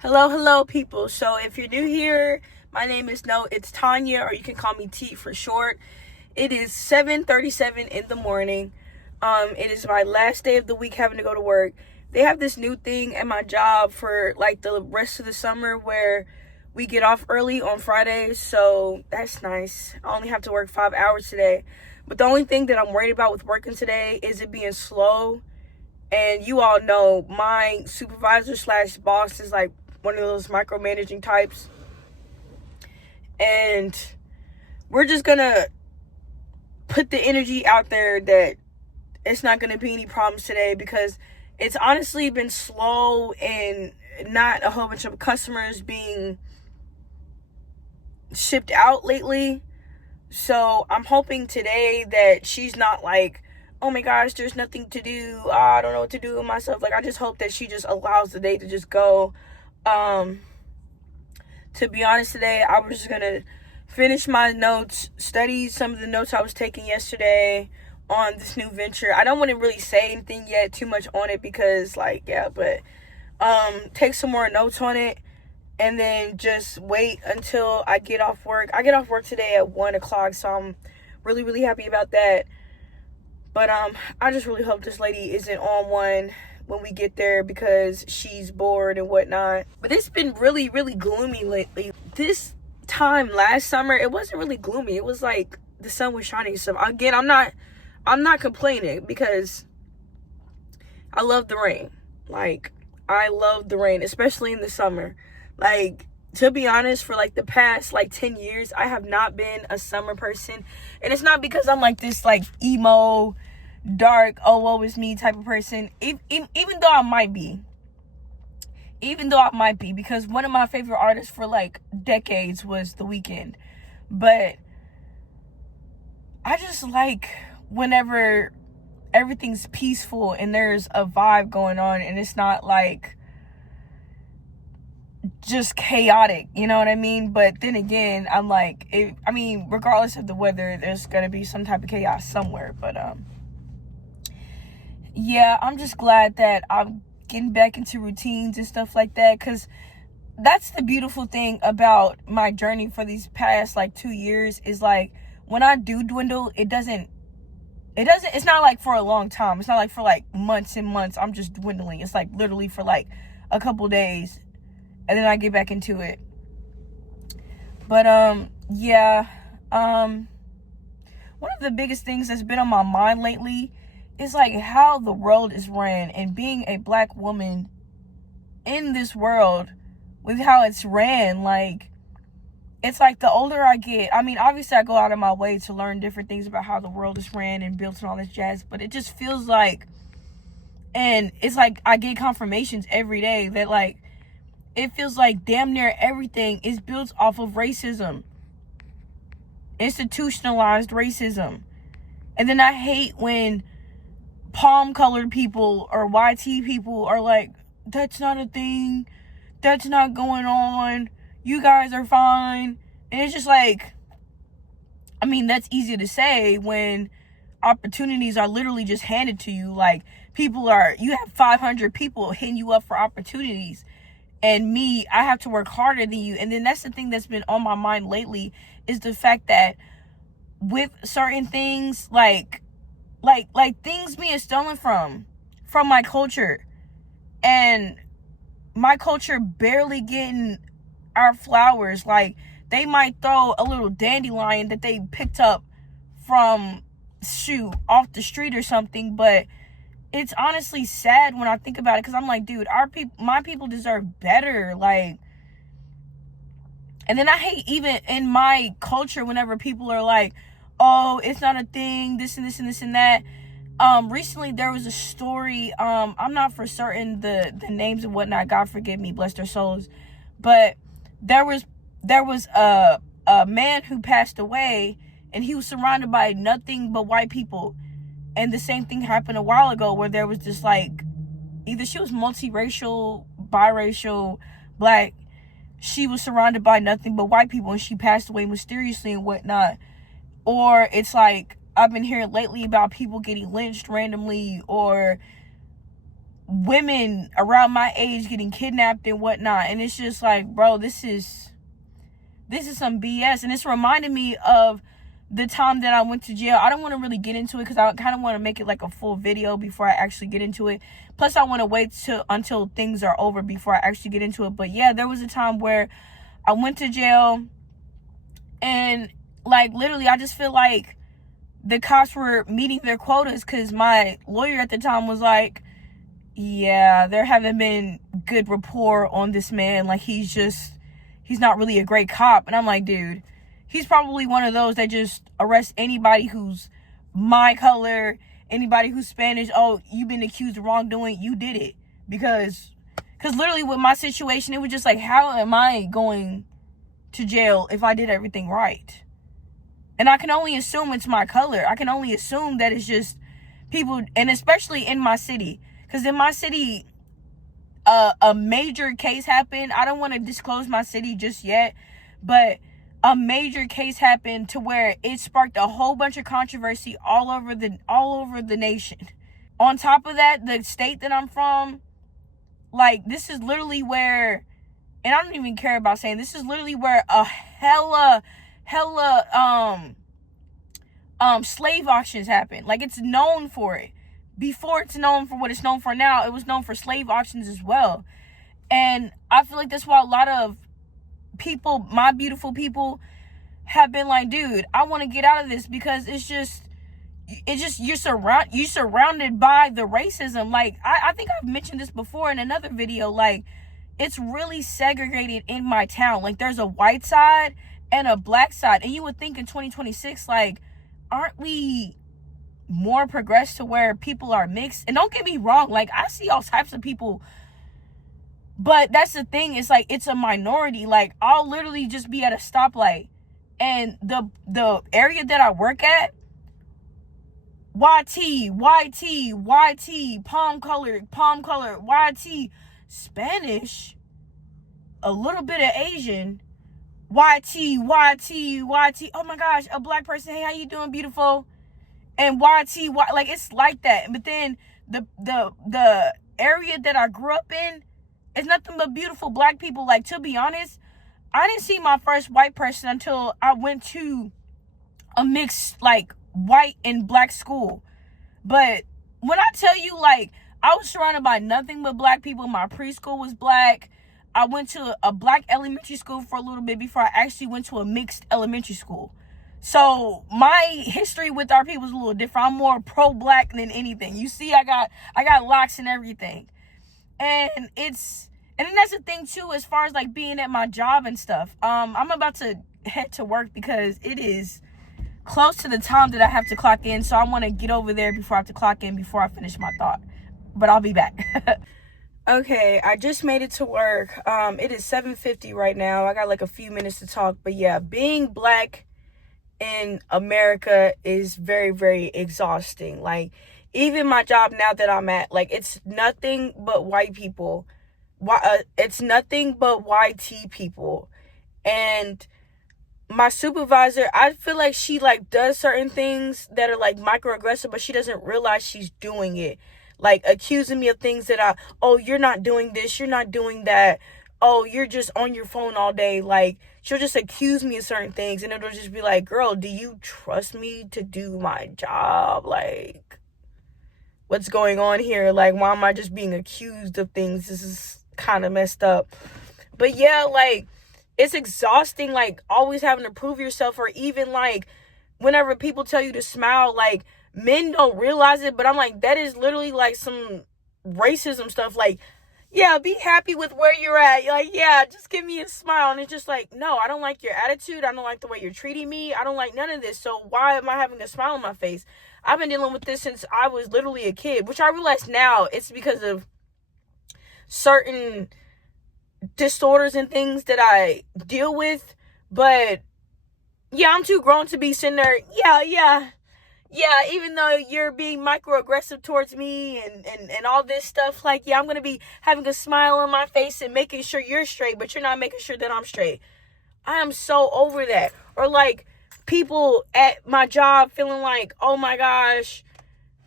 Hello, people. So if you're new here, my name is it's Tanya, or you can call me T for short. It is 7:37 in the morning. It is my last day of the week having to go to work. They have this new thing at my job for like the rest of the summer where we get off early on Fridays, so that's nice. I only have to work 5 hours today. But the only thing that I'm worried about with working today is it being slow. And you all know my supervisor slash boss is like one of those micromanaging types. And we're just gonna put the energy out there that it's not gonna be any problems today, because it's honestly been slow and not a whole bunch of customers being shipped out lately. So I'm hoping today that she's not like, oh my gosh, there's nothing to do. I don't know what to do with myself. Like, I just hope that she just allows the day to just go. To be honest, today I was just gonna finish my notes, study some of the notes I was taking yesterday on this new venture. I don't want to really say anything yet too much on it because but take some more notes on it and then just wait until I get off work. I get off work today at 1 o'clock, so I'm really happy about that. But I just really hope this lady isn't on one when we get there, because she's bored and whatnot. But it's been really gloomy lately. This time last summer, it wasn't really gloomy. It was like the sun was shining. So again, I'm not complaining, because I love the rain. Like, I love the rain, especially in the summer. Like, to be honest, for like the past 10 years, I have not been a summer person. And it's not because I'm like this like emo, dark, oh woe is me type of person. Even though I might be. Because one of my favorite artists for like decades was The Weeknd. But I just like whenever everything's peaceful and there's a vibe going on and it's not like just chaotic, you know what I mean? But then again, I'm like, regardless of the weather, there's gonna be some type of chaos somewhere. But yeah, I'm just glad that I'm getting back into routines and stuff like that, because that's the beautiful thing about my journey for these past 2 years is like, when I do dwindle, it's not like for a long time. It's not like for like months and months I'm just dwindling. It's like literally for like a couple days, and then I get back into it. But one of the biggest things that's been on my mind lately is like how the world is ran, and being a black woman in this world with how it's ran. Like, it's like the older I get, obviously I go out of my way to learn different things about how the world is ran and built and all this jazz, but it just feels like, and it's like I get confirmations every day that like, it feels like damn near everything is built off of racism. Institutionalized racism. And then I hate when palm colored people or YT people are like, that's not a thing. That's not going on. You guys are fine. And it's just like, that's easy to say when opportunities are literally just handed to you. Like, you have 500 people hitting you up for opportunities. And me, I have to work harder than you. And then that's the thing that's been on my mind lately, is the fact that with certain things, like things being stolen from my culture, and my culture barely getting our flowers. Like, they might throw a little dandelion that they picked up from off the street or something, but it's honestly sad when I think about it, because I'm like, dude, my people deserve better. Like, and then I hate even in my culture whenever people are like, oh, it's not a thing, this and this and this and that. Recently there was a story, I'm not for certain the names and whatnot, God forgive me, bless their souls, but there was a man who passed away, and he was surrounded by nothing but white people. And the same thing happened a while ago, where there was this like, either she was multiracial, biracial, black, she was surrounded by nothing but white people, and she passed away mysteriously and whatnot. Or it's like, I've been hearing lately about people getting lynched randomly, or women around my age getting kidnapped and whatnot. And it's just like, bro, this is some BS. And it's reminded me of the time that I went to jail. I don't want to really get into it because I kind of want to make it like a full video before I actually get into it. Plus, I want to wait until things are over before I actually get into it. But yeah, there was a time where I went to jail, and like literally I just feel like the cops were meeting their quotas, because my lawyer at the time was like, yeah, there haven't been good rapport on this man. Like, he's not really a great cop. And I'm like, dude, he's probably one of those that just arrests anybody who's my color, anybody who's Spanish. Oh, you've been accused of wrongdoing, you did it. Because literally with my situation, it was just like, how am I going to jail if I did everything right? And I can only assume it's my color. I can only assume that it's just people, and especially in my city. Because in my city, a major case happened. I don't want to disclose my city just yet, but a major case happened to where it sparked a whole bunch of controversy all over the nation. On top of that, the state that I'm from, like, this is literally where, and I don't even care about saying, this is literally where a hella slave auctions happen. Like, it's known for it. Before it's known for what it's known for now, it was known for slave auctions as well. And I feel like that's why a lot of people, my beautiful people, have been like, dude, I want to get out of this, because it's just you're surrounded by the racism. Like, I think I've mentioned this before in another video. Like, it's really segregated in my town. Like, there's a white side and a black side. And you would think in 2026, like, aren't we more progressed to where people are mixed? And don't get me wrong, like, I see all types of people, but that's the thing, it's like, it's a minority. Like, I'll literally just be at a stoplight, and the area that I work at, YT, palm color, YT, Spanish, a little bit of Asian, YT, oh my gosh, a black person, hey, how you doing, beautiful? And YT, like, it's like that. But then the area that I grew up in is nothing but beautiful black people. Like, to be honest, I didn't see my first white person until I went to a mixed, like, white and black school. But when I tell you, like, I was surrounded by nothing but black people. My preschool was black. I went to a black elementary school for a little bit before I actually went to a mixed elementary school. So my history with our people is a little different. I'm more pro-black than anything. You see, I got locks and everything. And then that's the thing too, as far as like being at my job and stuff. I'm about to head to work because it is close to the time that I have to clock in. So I want to get over there before I have to clock in, before I finish my thought. But I'll be back. Okay, I just made it to work. It is 7:50 right now. I got like a few minutes to talk. But yeah, being black in America is very, very exhausting. Like, even my job now that I'm at, like, it's nothing but white people. It's nothing but YT people. And my supervisor, I feel like she like does certain things that are like microaggressive, but she doesn't realize she's doing it. Like, accusing me of things that oh, you're not doing this, you're not doing that. Oh, you're just on your phone all day. Like, she'll just accuse me of certain things, and it'll just be like, girl, do you trust me to do my job? Like, what's going on here? Like, why am I just being accused of things? This is kind of messed up. But yeah, like, it's exhausting, like, always having to prove yourself, or even like whenever people tell you to smile, like, men don't realize it, but I'm like, that is literally like some racism stuff. Like, yeah, be happy with where you're at. Like, yeah, just give me a smile. And it's just like, no, I don't like your attitude. I don't like the way you're treating me. I don't like none of this. So why am I having a smile on my face? I've been dealing with this since I was literally a kid, which I realize now it's because of certain disorders and things that I deal with. But yeah, I'm too grown to be sitting there. Yeah, even though you're being microaggressive towards me and all this stuff, like, yeah, I'm going to be having a smile on my face and making sure you're straight, but you're not making sure that I'm straight. I am so over that. Or like people at my job feeling like, oh my gosh,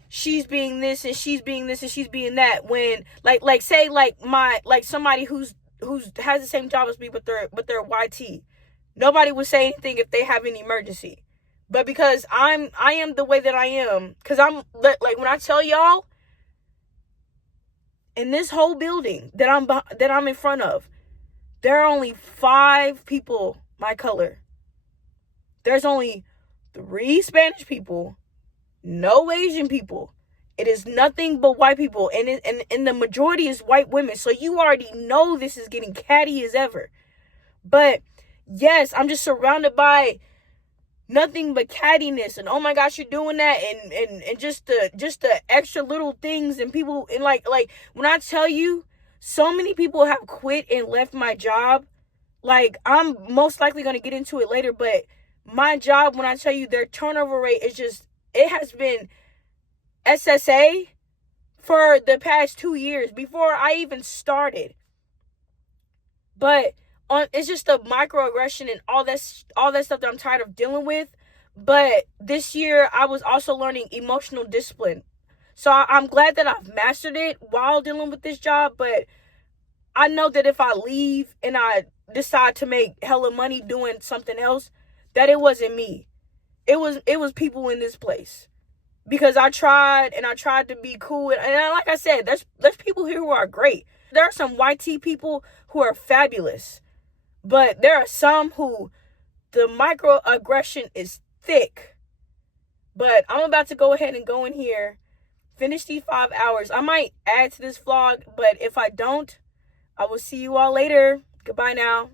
she's being this and she's being this and she's being that, when like say like somebody who's has the same job as me but they're YT, nobody would say anything if they have an emergency. But because I am the way that I am, because I'm like, when I tell y'all, in this whole building that I'm in front of, there are only 5 people my color. There's only 3 Spanish people, no Asian people. It is nothing but white people, and the majority is white women. So you already know this is getting catty as ever. But yes, I'm just surrounded by nothing but cattiness, and oh my gosh, you're doing that, and just the extra little things, and people, and like when I tell you, so many people have quit and left my job. Like, I'm most likely going to get into it later, but my job, when I tell you, their turnover rate is just, it has been SSA for the past 2 years before I even started. But it's just a microaggression and all that stuff that I'm tired of dealing with. But this year, I was also learning emotional discipline. So I'm glad that I've mastered it while dealing with this job. But I know that if I leave and I decide to make hella money doing something else, that it wasn't me. It was people in this place. Because I tried to be cool. And like I said, there's people here who are great. There are some YT people who are fabulous. But there are some who the microaggression is thick. But I'm about to go ahead and go in here, finish these 5 hours. I might add to this vlog, but if I don't, I will see you all later. Goodbye now.